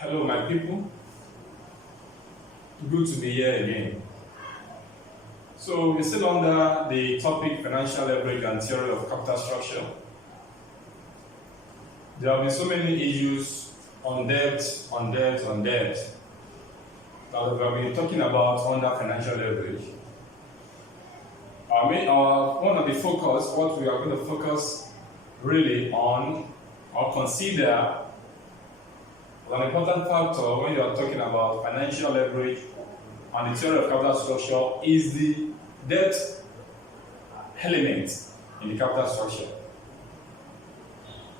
Hello, my people. Good to be here again. So, we're still under the topic financial leverage and theory of capital structure. There have been so many issues on debt that we have been talking about under financial leverage. One of the focus, what we are going to focus really on or consider an important factor when you are talking about financial leverage and the theory of capital structure is the debt element in the capital structure.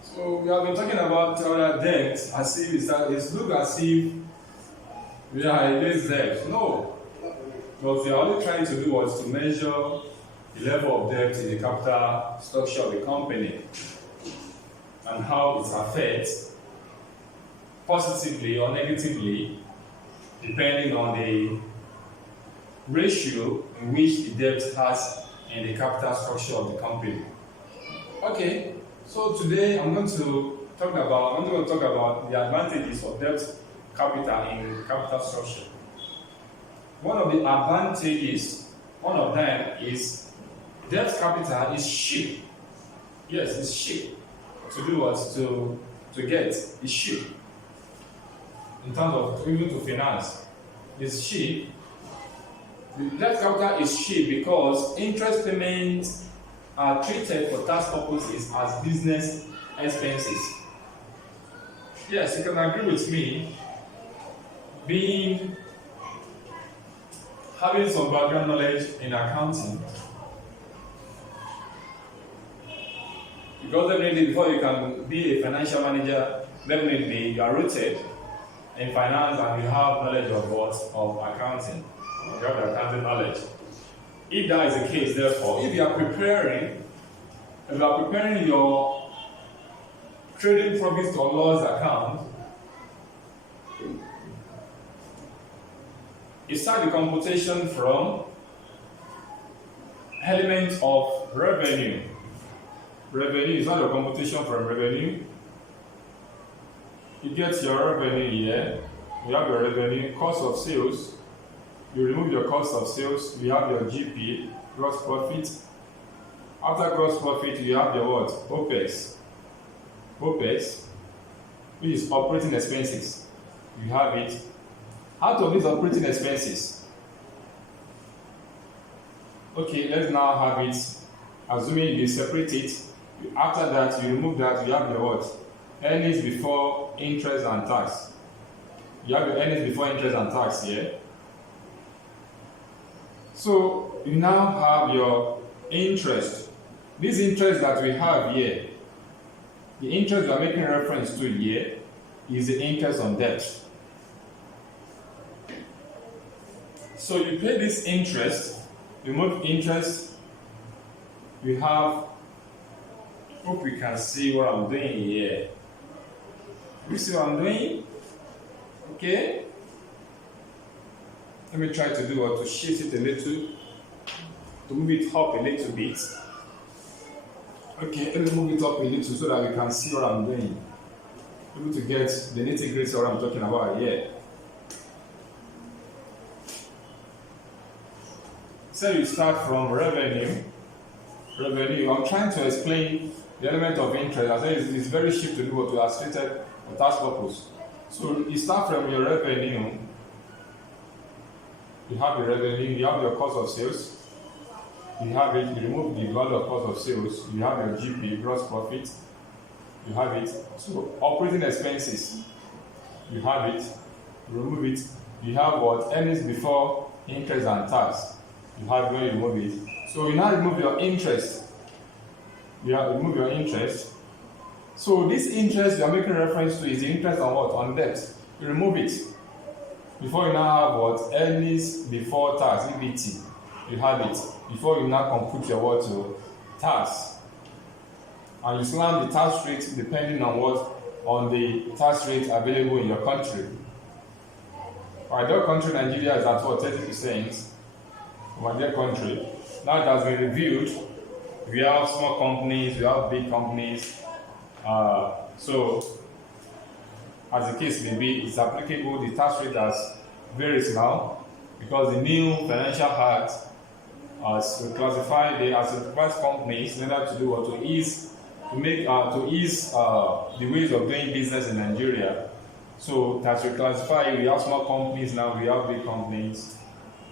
So we have been talking about debt as if it's look as if we are against debt. No. What we are only trying to do was to measure the level of debt in the capital structure of the company and how it affects positively or negatively depending on the ratio in which the debt has in the capital structure of the company. Okay, so today I'm going to talk about the advantages of debt capital in capital structure. One of them is debt capital is cheap. Yes, it's cheap. To do what? To get. It's cheap. In terms of even to finance, it's cheap. The debt capital is cheap because interest payments are treated for tax purposes as business expenses. Yes, you can agree with me. Having some background knowledge in accounting, because definitely before you can be a financial manager, definitely you are rooted in finance and you have knowledge of accounting. You have the accounting knowledge. If that is the case, therefore, if you are preparing your trading profits or loss account, you start the computation from element of revenue. Revenue is not a computation from revenue. You get your revenue here, you have your revenue, cost of sales, you remove your cost of sales, you have your GP, gross profit. After gross profit, you have your what? OPEX. OPEX, which is operating expenses. You have it. Out of these operating expenses, okay, let's now have it, assuming you separate it, after that, you remove that, you have your what? Earnings before interest and tax. You have your earnings before interest and tax here. So you now have your interest. This interest that we have here, the interest we are making reference to here is the interest on debt. So you pay this interest, remove interest, you have, hope you can see what I'm doing here. You see what I'm doing? Okay. Let me try to do what to shift it a little, to move it up a little bit. Okay, let me move it up a little so that you can see what I'm doing. Able to get the nitty-gritty of what I'm talking about here. So you start from revenue. I'm trying to explain the element of interest. I said it's very cheap to do what you have stated for tax purpose. So you start from your revenue. You have the revenue, you have your cost of sales. You have it, you remove the value of cost of sales. You have your GP, gross profit. You have it. So operating expenses. You have it. Remove it. You have what? Earnings before interest and tax. You have when you remove it. So you now remove your interest. You have remove your interest. So this interest you are making reference to is the interest on what? On debt. You remove it. Before you now have what? Earnings before tax, EBT. You have it. Before you now compute your what to tax. And you slam the tax rate depending on what? On the tax rate available in your country. Our dear country, Nigeria, is at what? 30%. Our dear country. Now it has been reviewed. We have small companies, we have big companies. So as the case may be, is applicable. The tax rate has varies now because the new Financial Act has reclassified companies in order to do what to ease the ways of doing business in Nigeria. So that's reclassified. We have small companies now, we have big companies.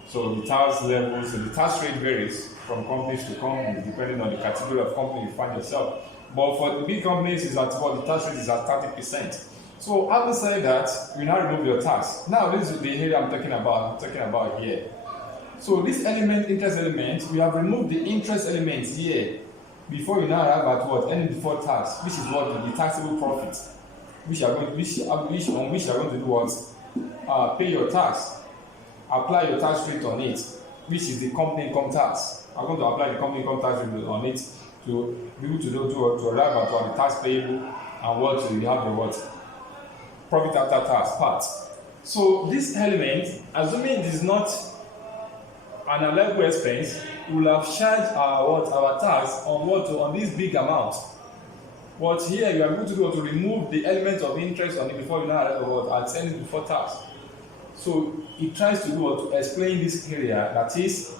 So the tax levels, the tax rate varies from companies to companies depending on the category of company you find yourself. But for the big companies, is at what the tax rate is at 30%. So having said that, you now remove your tax. Now this is the area I'm talking about here. So this element, interest element, we have removed the interest element here before you now arrive at what? Any before tax, which is what the taxable profit, which you are going to do what? Pay your tax. Apply your tax rate on it, which is the company income tax. I'm going to apply the company income tax rate on it to be able to arrive at what the tax payable and what you have the what profit after tax part. So this element, assuming it is not an allowable expense, we will have charged our tax on this big amount. But here you are going to go to remove the element of interest on it before you now arrive at send it before tax. So it tries to to explain this area, that is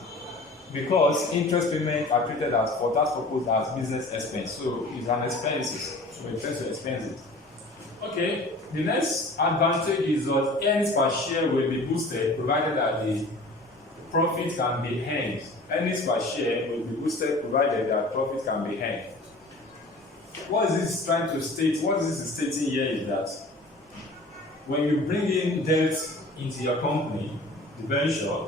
because interest payments are treated as for tax purpose as business expense. So it's an expense. So it tries to expense it. Okay, the next advantage is that earnings per share will be boosted provided that the profit can be earned. Earnings per share will be boosted provided that profit can be earned. What is this trying to state? What is this stating here is that when you bring in debt into your company, the venture,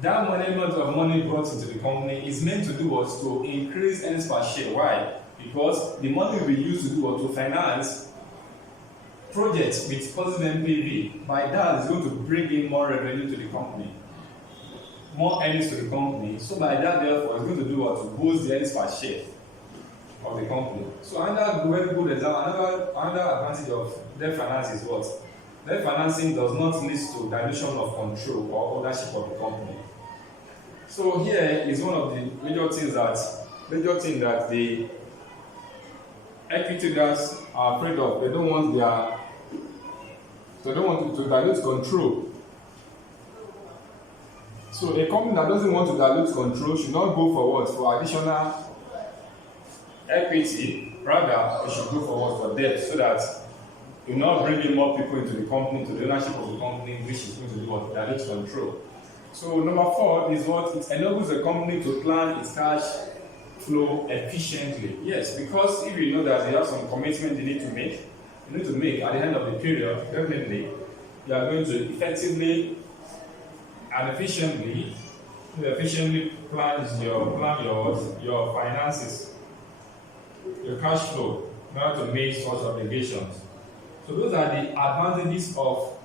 that element of money brought into the company is meant to do what? To increase earnings per share. Why? Because the money will be used to do what? To finance projects with positive NPV. By that, it's going to bring in more revenue to the company, more earnings to the company. So by that, therefore, it's going to do what? To boost the earnings per share of the company. So another very good example, another advantage of debt finance is what? Debt financing does not lead to dilution of control or ownership of the company. So here is one of the major things that the equity holders are afraid of. They don't want to dilute control. So a company that doesn't want to dilute control should not go for what? For additional equity. Rather, it should go for what? For debt, so that you not bring in more people into the company, to the ownership of the company, which is going to do what? Dilute control. So number 4 is what? It enables the company to plan its cash flow efficiently. Yes, because if you know that you have some commitment you need to make at the end of the period, definitely you are going to effectively and efficiently plan your finances, your cash flow, in order to meet such obligations. So those are the advantages of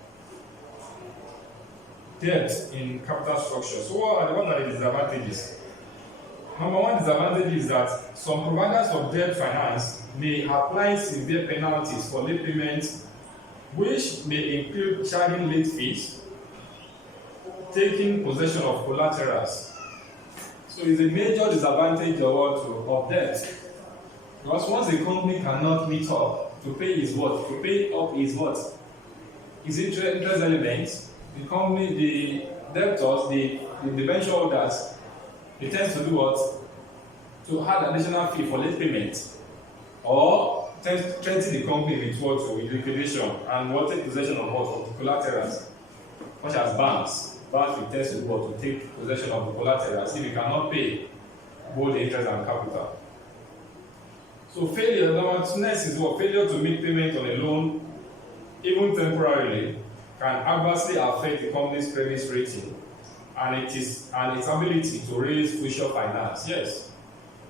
debt in capital structure. So what are the disadvantages? Number 1 disadvantage is that some providers of debt finance may apply severe penalties for late payments, which may include charging late fees, taking possession of collaterals. So it's a major disadvantage of debt. Because once a company cannot meet up to pay his what? To pay up his what? His interest elements, the company, the debtors, the venture holders, it tends to do what? To add additional fee for late payment, or threaten the company with what? With liquidation and what? Take possession of what? Of the collaterals, such as banks. Banks will tend to do what? To take possession of the collaterals if you cannot pay both the interest and capital. So failure, next is what? Failure to make payment on a loan, even temporarily, can adversely affect the company's credit rating and its ability to raise future finance. Yes,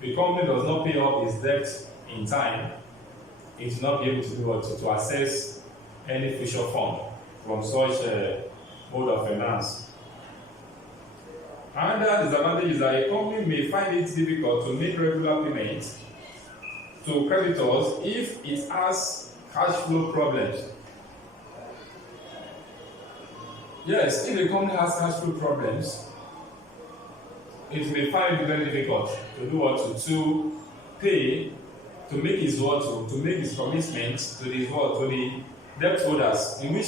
if the company does not pay up its debt in time, it will not be able to do what? To access any future fund from such mode of finance. Another disadvantage is that a company may find it difficult to make regular payments to creditors if it has cash flow problems. Yes, if the company has cash flow problems, it may find it very difficult to do what? To pay to make his word to make his commitment to the debt holders, in which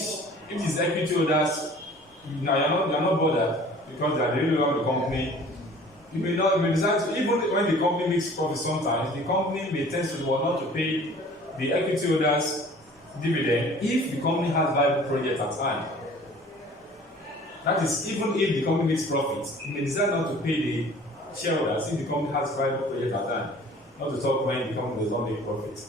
if his equity holders, now you're not bothered because they are the real owner of the company. You may decide to, even when the company makes profit sometimes, the company may tend to not to pay the equity holders dividend if the company has viable project at hand. That is, even if the company makes profit, you may decide not to pay the shareholders if the company has viable project at hand. Not to talk when the company does not make profit.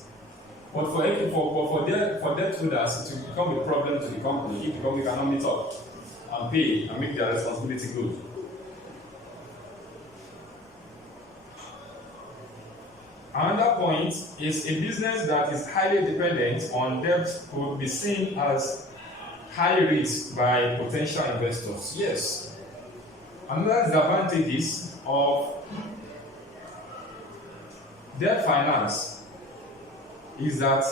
But for debt holders, it will become a problem to the company if the company cannot meet up and pay and make their responsibility good. Another point is a business that is highly dependent on debt could be seen as high risk by potential investors. Yes. Another disadvantage of debt finance is that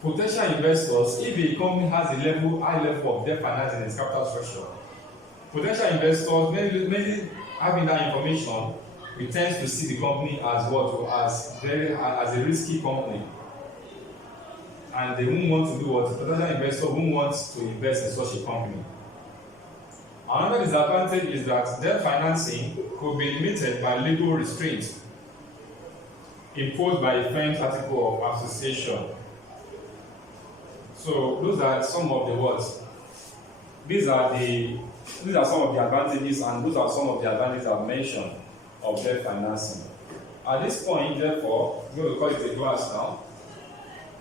potential investors, if a company has a high level of debt finance in its capital structure, potential investors, mainly having that information, we tend to see the company as as a risky company, and they won't want to do what the potential investor won't want to invest in such a company. Another disadvantage is that debt financing could be limited by legal restraints imposed by a firm's article of association. So those are some of the words. These are some of the advantages, and those are some of the advantages I've mentioned of debt financing. At this point, therefore, I'm going to call it a class now.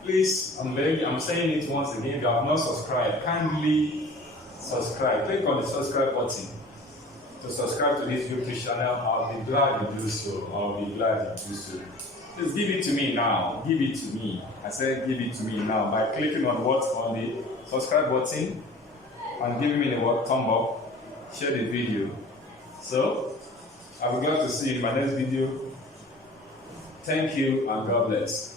Please, I'm saying it once again, if you have not subscribed, kindly subscribe. Click on the subscribe button to subscribe to this YouTube channel. I'll be glad you do so. Please give it to me now. Give it to me. I said give it to me now by clicking on the subscribe button and giving me the thumb up. Share the video. So, I'll be glad to see you in my next video. Thank you and God bless.